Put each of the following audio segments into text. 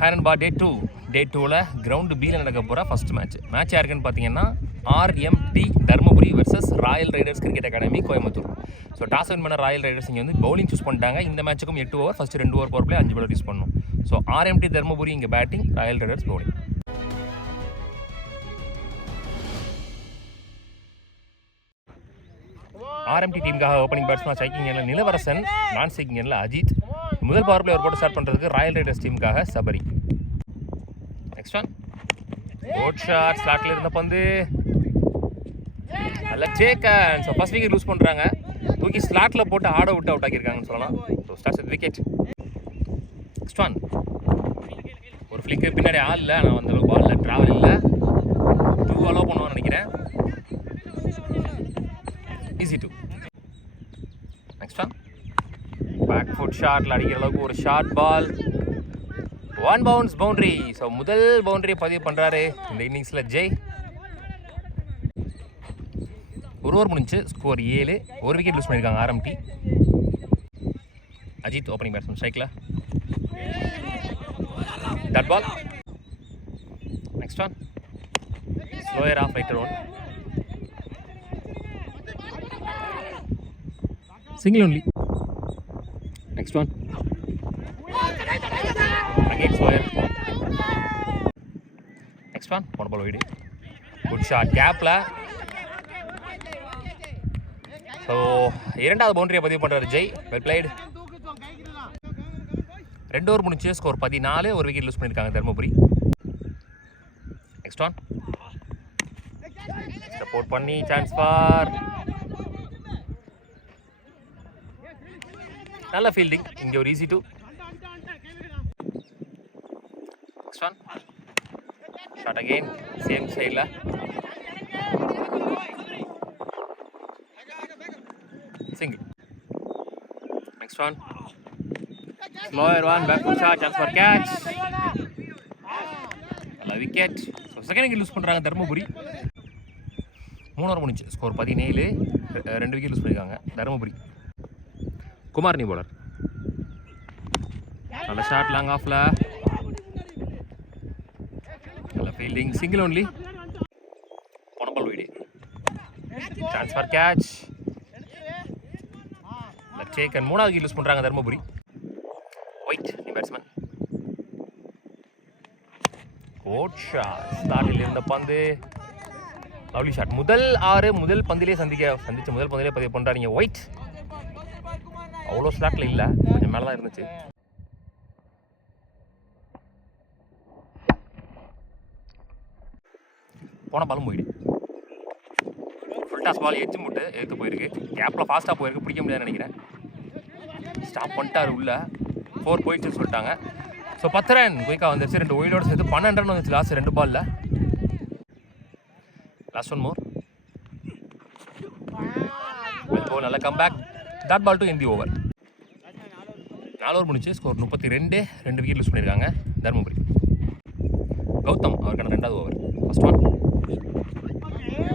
ஹேரன்பா டே டூவில் கிரவுண்டு பியில் நடக்க போகிற ஃபஸ்ட் மேட்ச் யாருக்குன்னு பார்த்தீங்கன்னா RMD Dharmapuri versus Royal Riders cricket academy Coimbatore. So toss win பண்ண ராயல் ரைடர்ஸ் இங்கே வந்து பவுலிங் சூஸ் பண்ணிட்டாங்க. இந்த மேட்சுக்கும் 8 over, first 2 over power play 5 ball use பண்ணணும். ஸோ ஆர்எம்டி தர்மபுரி இங்கே batting, Royal Riders bowling. RMD டீமுக்காக ஓப்பனிங் பேட்ஸ்மேன் ஸ்ட்ரைக்கிங் எண்ணில் நிலவரசன், நான் ஸ்ட்ரைக்கிங் எண்ணில் அஜித். முதல் பவர் பிளே ஒரு போட்டு ஸ்டார்ட் பண்ணுறதுக்கு ராயல் ரைடர்ஸ் டீமுக்காக Sabari. Next one good shot, ஸ்லாட்டில் இருந்த பந்து நல்ல taken. So first wicket loose பண்ணுறாங்க, தூக்கி ஸ்லாட்டில் போட்டு ஆட விட்டு அவுட் ஆக்கியிருக்காங்கன்னு சொல்லலாம். So starts with wicket. Next one ஒரு ஃப்ளிக்கு பின்னாடி ஆள் இல்லை, ஆனால் அந்தளவுக்கு பாலில் ட்ராவல் இல்லை, 2 அலோவ் பண்ணுவான்னு நினைக்கிறேன். Easy 2. Next one back foot ஷாட்டில் அடிக்கிற அளவுக்கு ஒரு short ball, 1 bounce boundary. So முதல் பவுண்டரியை பதிவு பண்ணுறாரு இந்த இன்னிங்ஸில் ஜெய். ஒரு ஓவர் முடிஞ்சு ஸ்கோர் 7, ஒரு விக்கெட் லூஸ் பண்ணியிருக்காங்க ஆர்எம்டி. அஜித் ஓப்பனிங் பேட்ஸ்மேன் ஸ்ட்ரைக்கில், dot ball. Next one slower off writer one, single only. Next one again slower. Next one ball wide, good shot gap la. So இரண்டாவது பவுண்டரியை பதிவு பண்றாரு ஜெய், well played. 2 ஓவர் முடிஞ்சு score 14, ஒரு wicket loose பண்ணிருக்காங்க Dharmapuri. Next one support பண்ணி chance for, நல்ல fielding, இங்கே ஒரு easy 2. Next one shot again same சைடில், single. Next one slower one back foot shot, chance for catch, நல்ல wicket. So second wicket loose பண்ணுறாங்க Dharmapuri. 3 over முடிஞ்சு score 17, 2 wicket loose பண்ணியிருக்காங்க தர்மபுரி. குமார் நீ போலர், நல்ல ஷாட் லாங் ஆஃப்ல, நல்ல ஃபீல்டிங், சிங்கிள் ஒன்லி, போன ball wide, chance for catch, taken. 3வது விக்கெட் லூஸ் பண்ணுறாங்க தர்மபுரி. ஒயிட் நீ பேட்ஸ்மேன், குட் ஷாட், ஸ்டார்டில் இருந்த பந்து லவ்லி ஷாட். முதல் பந்திலே சந்திச்ச முதல் பந்திலே பதிவு பண்ணுறாங்க ஒயிட். அவ்வளோ ஸ்லாட்டில் இல்லை, கொஞ்சம் மேலே தான் இருந்துச்சு. போன பாலும் போயிடு, ஃபுல் டாஸ் பால் எட்ஜ் முட்டு எடுத்து போயிருக்கு, கேப்பில் ஃபாஸ்ட்டாக போயிருக்கு, பிடிக்க முடியாதுன்னு நினைக்கிறேன். ஸ்டாப் பண்ணிட்டாரு உள்ள, 4 போயிடுச்சுன்னு சொல்லிட்டாங்க. ஸோ 10 ரன் குயிக்காக வந்துருச்சு, 2 ஒயிடோடு சேர்த்து 12 ரன் வந்துச்சு லாஸ்ட் 2 பாலில். லாஸ்ட் ஒன் மோர் போல், நல்ல comeback, dot ball to in the over. 4 over முடிச்சு ஸ்கோர் 32, 2 விக்கெட் லூஸ் பண்ணியிருக்காங்க தர்மபுரி. கௌதம் அவருக்கான 2வது ஓவர். ஃபர்ஸ்ட் ஒன்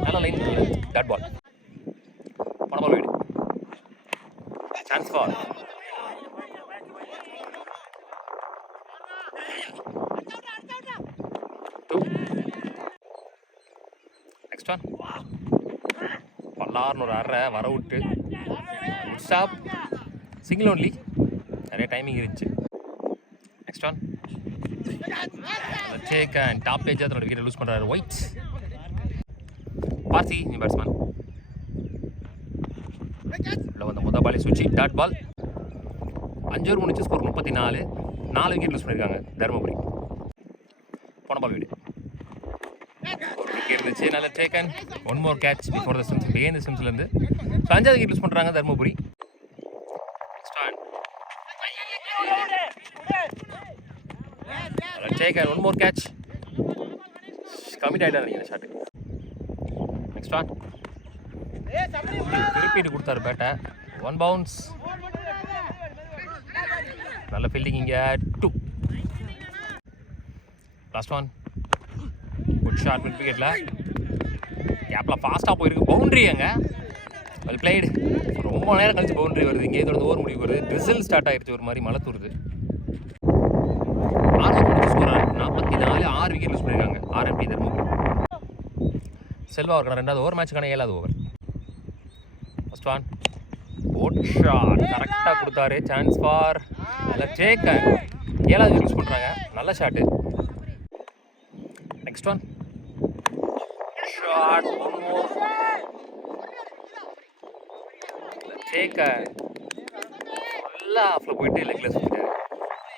நல்ல லைன், டாட் பால், போன ball wide, chance for, next one பல்லார்னு ஒரு அரை வர விட்டு ஸ்டாப், சிங்கிள் ஒன்லி, நிறைய டைமிங் இருந்துச்சு. Next one take and top page அதோட விக்கெட் லூஸ் பண்ணுறாரு ஒயிட். பார்த்தி நீ பேட்ஸ்மேன், இல்லை வந்த முதல் பாலே சுவிட்சி, டாட் பால். 5 ஓவர் முடிச்சு ஸ்கோர் 34, 4 விக்கெட் லூஸ் பண்ணியிருக்காங்க தர்மபுரி. போன பால் வீடு இருந்துச்சு, நல்ல taken. 1 more catch before the sims, பிகைன் த சிம்ஸ்லேருந்து. ஸோ 5வது விக்கெட் லூஸ் பண்ணுறாங்க Dharmapuri. Taken, 1 more catch, commit ஆகிட்டார் நினைக்கிறேன் ஷாட்டு. நெக்ஸ்ட் ஒன் திருப்பிட்டு கொடுத்தாரு பேட்டை, 1 பவுன்ஸ், நல்ல ஃபீல்டிங் இங்கே 2. Last one good shot mid விக்கெட்டில், கேப்பில் ஃபாஸ்ட்டாக போயிருக்கு, பவுண்ட்ரி அங்கே வெல் பிளேடு. ரொம்ப நேரம் கழிச்சு பவுண்டரி வருது, இங்கே தொடர்ந்து ஓவர் முடிவு வருது, ட்ரிசில் ஸ்டார்ட் ஆகிடுச்சு, ஒரு மாதிரி மழை தூருது. 6 ஓவர் முடிச்சு செல்வா அவருக்கான 2வது ஓவர், மேட்சுக்கான 7வது ஓவர். ஃபர்ஸ்ட் ஒன் போட் ஷாட் கரெக்டாக கொடுத்தாரு. சான்ஸ் ஃபார் நல்ல டேக்கர். 7வது யூஸ் பண்ணுறாங்க. நல்ல shot. Next one shot taker. நல்லா ஆஃபில் போயிட்டு லெக்கில் சுற்றிட்டாரு.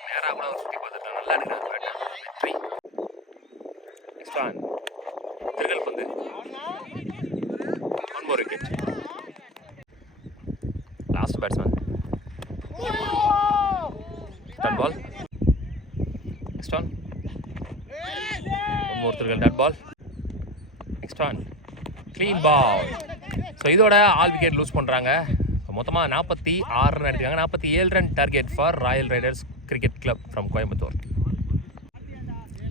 நேராக கூட அவர் சுற்றி பார்த்துட்டாங்க. நல்லா எடுக்கிறாங்க பேட்டர். வெற்றி. நெக்ஸ்ட் ஒன் திருகல் பந்து. 1 more wicket. Last batsman. Dot ball. Next one 1 more திருகல் dot ball. Next one clean ball. So இதோட ஆல் விக்கெட் லூஸ் பண்ணுறாங்க. ஸோ மொத்தமாக 46 ரன் எடுத்துக்காங்க. 47 run target for Royal Riders cricket club from Coimbatore.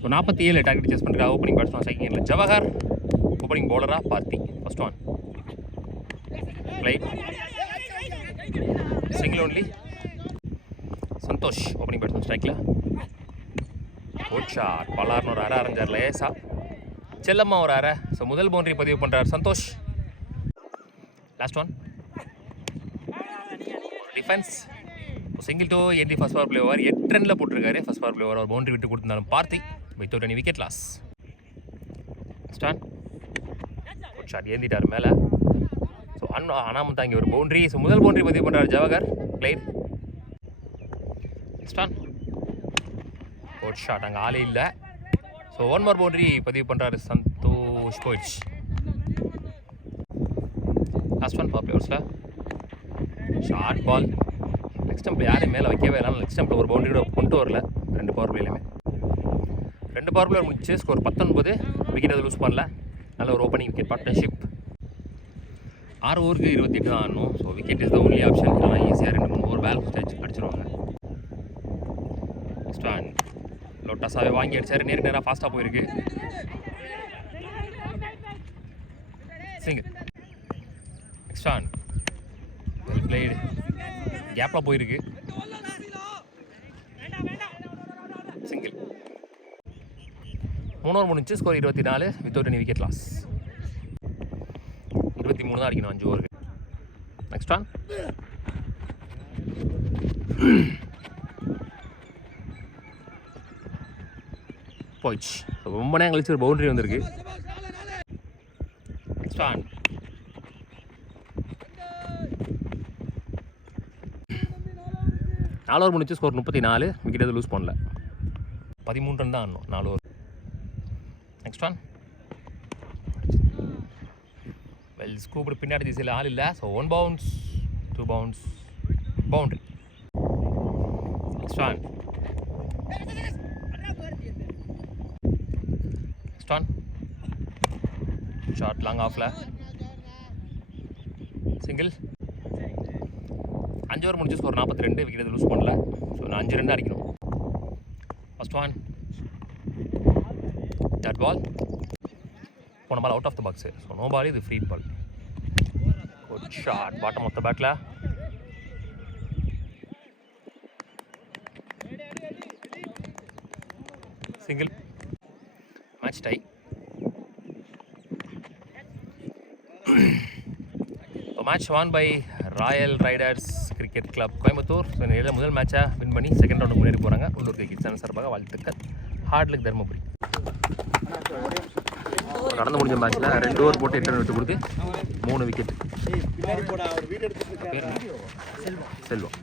So 47 target chase பண்ணுறாங்க. Opening batsman second Jawahar, opening பவுலராக Parthi. First one right single only. Santhosh opening batsman ஸ்ட்ரைக்கில். Good shot. பலார்னு ஒரு அரை அரைஞ்சார் லேசா. செல்லம்மா ஒரு அரை. ஸோ முதல் பவுண்டரி பதிவு பண்ணுறார் Santhosh. Last one defence. Single to எந்தி ஃபர்ஸ்ட் பவர் பிளே ஓவர். 8 ரனில் போட்டிருக்காரு. ஃபர்ஸ்ட் பவர் பிளே ஓவர் ஒரு பவுண்டரி விட்டு கொடுத்துருந்தாலும் Parthi without any wicket loss. ஸ்டான் குட் ஷாட் ஏந்திட்டார் மேலே. ஸோ அனாம தாங்கி ஒரு பவுண்டரி. ஸோ முதல் பவுண்டரி பதிவு பண்ணுறாரு ஜவஹர் பிளேட். ஸ்டான் குட் ஷாட். அங்கே ஆளே இல்லை. ஸோ 1 more பவுண்டரி பதிவு பண்ணுறாரு சந்தோஷ் போயிட்ஸ். லாஸ்ட் ஒன் பவர் பிளேவர்ஸில் ஷார்ட் பால். நெக்ஸ்ட் ஸ்டம்பில் யாரையும் மேலே வைக்கவே இல்லை. நெக்ஸ்ட் ஸ்டம்பில் ஒரு பவுண்டரி கூட கொண்டு வரல. 2 பவர் பிளேலையுமே 2 பவர் பிளேயர் முடிச்சு ஸ்கோர் 19. விக்கெட் எதுவும் லூஸ் பண்ணல. நல்ல ஒரு ஓப்பனிங் விக்கெட் பார்ட்னர்ஷிப். 6 ஓவருக்கு 28 தான் ஆடணும். So wicket is the only option. இல்லைனா ஈஸியாக 2-3 ஓவர் பேலன்ஸ் அடிச்சிருவாங்க. நெக்ஸ்ட் ஒன் லோட்டாஸாவே வாங்கி அடிச்சார். நேராக ஃபாஸ்ட்டாக போயிருக்கு. Single. Next one well played. கேப்பில் போயிருக்கு. சிங்கிள். 3 ஓவர் முடிஞ்சு score 24 without any wicket loss. 23 தான் அடிக்கணும் 5 ஓவருக்கு. நெக்ஸ்ட் ஒன் போயிடுச்சு. ரொம்ப நேரம் கழிச்சு ஒரு பவுண்டரி வந்திருக்கு. நெக்ஸ்ட் ஒன் 4 ஓவர் முடிச்சு ஸ்கோர் 34. விக்கெட் எதுவும் லூஸ் பண்ணல. 13 ரன் தான் ஆடணும் 4 over. Next one well scooped. பின்னாடி திசையில் ஆள் இல்லை. So 1 bounce 2 bounce boundary. Next one next one short long ஆஃபில் சிங்கிள். 5 ஓவர் முடிச்சு ஸ்கோர் 42. விக்கெட் எதுவும் லூஸ் பண்ணல. ஸோ நான் 5 ரன் அடிக்கணும். First one dot ball. போன ball out of the box. So no பால். இது free ball. Good shot bottom of the பேட்டில். Single. Match tie. Match won by Royal Riders cricket Club Coimbatore. So இந்த முதல் மேட்சை win பண்ணி second ரவுண்டுக்கு முன்னேறி போகிறாங்க. உள்ளூர் கிரிக்கெட் சேனல் சார்பாக வாழ்த்துக்கள். ஹார்ட்லுக் தருமபுரி. நடந்து முடிஞ்ச மேட்ச்சில் 2 ஓவர் போட்டு 8 ரன் விட்டு கொடுத்து 3 விக்கெட். செல்வம்.